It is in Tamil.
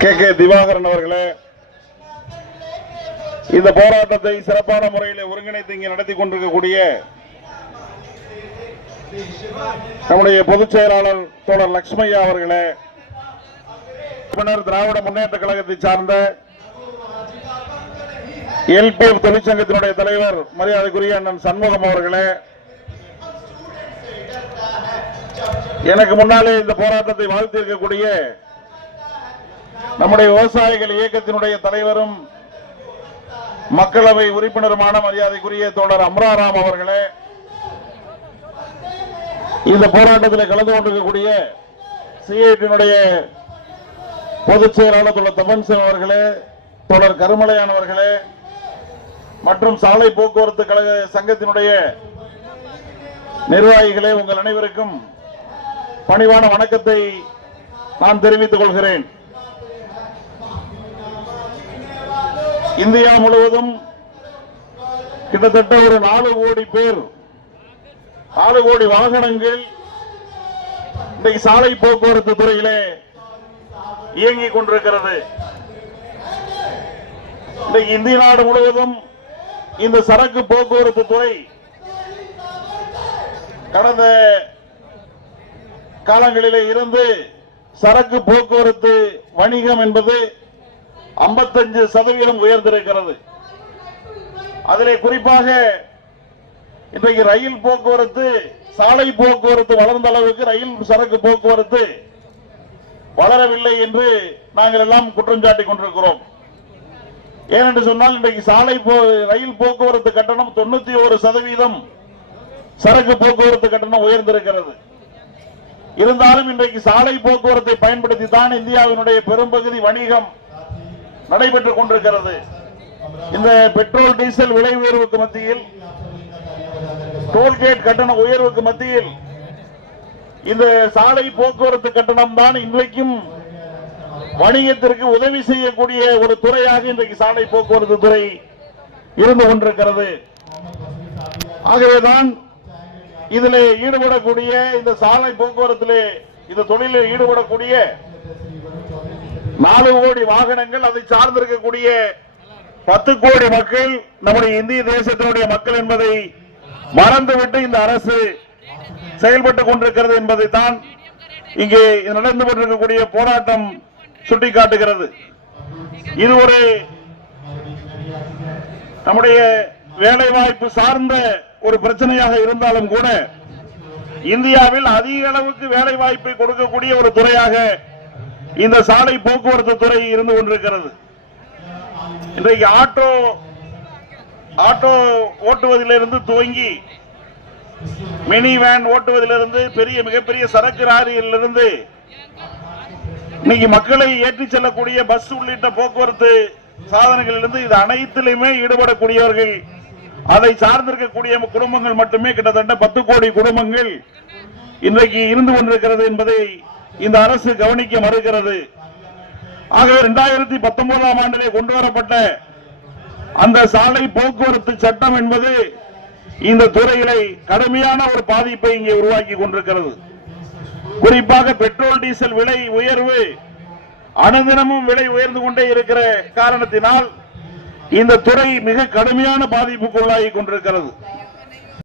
கே. கே. திவாகரன் அவர்களே இந்த போராட்டத்தை சிறப்பான முறையில் ஒருங்கிணைத்து இங்கே நடத்தி கொண்டிருக்கக்கூடிய நம்முடைய பொதுச் செயலாளர் தோழர் லட்சுமையா அவர்களே பின்னர் திராவிட முன்னேற்ற கழகத்தை சார்ந்த எல்பிஎஃப் தொழிற்சங்கத்தினுடைய தலைவர் மரியாதைக்குரிய அண்ணன் சண்முகம் அவர்களே எனக்கு முன்னாலே இந்த போராட்டத்தை வாழ்த்திருக்கக்கூடிய நம்முடைய விவசாயிகள் இயக்கத்தினுடைய தலைவரும் மக்களவை உறுப்பினருமான மரியாதைக்குரிய தோழர் அம்ராராம் அவர்களே இந்த போராட்டத்தில் கலந்து கொண்டிருக்கக்கூடிய சிஐடியினுடைய பொதுச் செயலாளர் தோழர் தமன்சிங் அவர்களே தோழர் கருமலையான் அவர்களே மற்றும் சாலை போக்குவரத்து கழக சங்கத்தினுடைய நிர்வாகிகளே உங்கள் அனைவருக்கும் பணிவான வணக்கத்தை நான் தெரிவித்துக் கொள்கிறேன். இந்தியா முழுவதும் கிட்டத்தட்ட ஒரு நாலு கோடி பேர் நாலு கோடி வாகனங்கள் இன்றைக்கு சாலை போக்குவரத்து துறையிலே இயங்கிக் கொண்டிருக்கிறது. இன்றைக்கு இந்திய நாடு முழுவதும் இந்த சரக்கு போக்குவரத்து துறை கடந்த காலங்களிலே இருந்து சரக்கு போக்குவரத்து வணிகம் என்பது 55% சதவீதம் உயர்ந்திருக்கிறது. அதிலே குறிப்பாக இன்றைக்கு ரயில் போக்குவரத்து சாலை போக்குவரத்து வளர்ந்த அளவுக்கு ரயில் சரக்கு போக்குவரத்து வளரவில்லை என்று நாங்கள் எல்லாம் குற்றம் சாட்டி கொண்டிருக்கிறோம். ஏனென்று சொன்னால் இன்றைக்கு சாலை போ- ரயில் போக்குவரத்து கட்டணம் தொண்ணூத்தி ஒரு சதவீதம் சரக்கு போக்குவரத்து கட்டணம் உயர்ந்திருக்கிறது. இருந்தாலும் இன்றைக்கு சாலை போக்குவரத்தை பயன்படுத்தி தான் இந்தியாவினுடைய பெரும்பகுதி வணிகம் நடைபெற்றுக் கொண்டிருக்கிறது. இந்த பெட்ரோல் டீசல் விலை உயர்வுக்கு மத்தியில் டோல்கேட் கட்டண உயர்வுக்கு மத்தியில் இந்த சாலை போக்குவரத்து கட்டணம் தான் இன்றைக்கும் வணிகத்திற்கு உதவி செய்யக்கூடிய ஒரு துறையாக இன்றைக்கு சாலை போக்குவரத்து துறை இருந்து கொண்டிருக்கிறது. ஆகவேதான் இதில் ஈடுபடக்கூடிய இந்த சாலை போக்குவரத்திலே இந்த தொழிலில் ஈடுபடக்கூடிய நாலு கோடி வாகனங்கள் அதை சார்ந்திருக்கக்கூடிய பத்து கோடி மக்கள் நம்முடைய இந்திய தேசத்தினுடைய மக்கள் என்பதை மறந்துவிட்டு இந்த அரசு செயல்பட்டுக் கொண்டிருக்கிறது என்பதை தான் இங்கே நடந்து கொண்டிருக்கக்கூடிய போராட்டம் சுட்டிக்காட்டுகிறது. இது ஒரு நம்முடைய வேலை வாய்ப்பு சார்ந்த ஒரு பிரச்சனையாக இருந்தாலும் கூட இந்தியாவில் அதிக அளவுக்கு வேலை வாய்ப்பை கொடுக்கக்கூடிய ஒரு துறையாக இந்த சாலை போக்குவரத்து துறை இருந்து கொண்டிருக்கிறது. இன்றைக்கு ஆட்டோ ஆட்டோ ஓட்டுவதிலிருந்து துவங்கி மினி வேன் ஓட்டுவதிலிருந்து பெரிய மிகப்பெரிய சரக்கு லாரியிலிருந்து இன்னைக்கு மக்களை ஏற்றிச் செல்லக்கூடிய பஸ் உள்ளிட்ட போக்குவரத்து சாதனங்களிலிருந்து இது அனைத்திலுமே ஈடுபடக்கூடியவர்கள் அதை சார்ந்திருக்கக்கூடிய குடும்பங்கள் மட்டுமே கிட்டத்தட்ட பத்து கோடி குடும்பங்கள் இன்றைக்கு இருந்து கொண்டிருக்கிறது என்பதை இந்த அரசு கவனிக்க மறுக்கிறது. ஆகவே இரண்டாயிரத்தி பத்தொன்பதாம் ஆண்டிலே கொண்டு வரப்பட்ட அந்த சாலை போக்குவரத்து சட்டம் என்பது இந்த துறையிலே கடுமையான ஒரு பாதிப்பை இங்கே உருவாக்கி கொண்டிருக்கிறது. குறிப்பாக பெட்ரோல் டீசல் விலை உயர்வு அனுதினமும் விலை உயர்ந்து கொண்டே இருக்கிற காரணத்தினால் இந்த துறை மிக கடுமையான பாதிப்புக்குள்ளாகி கொண்டிருக்கிறது.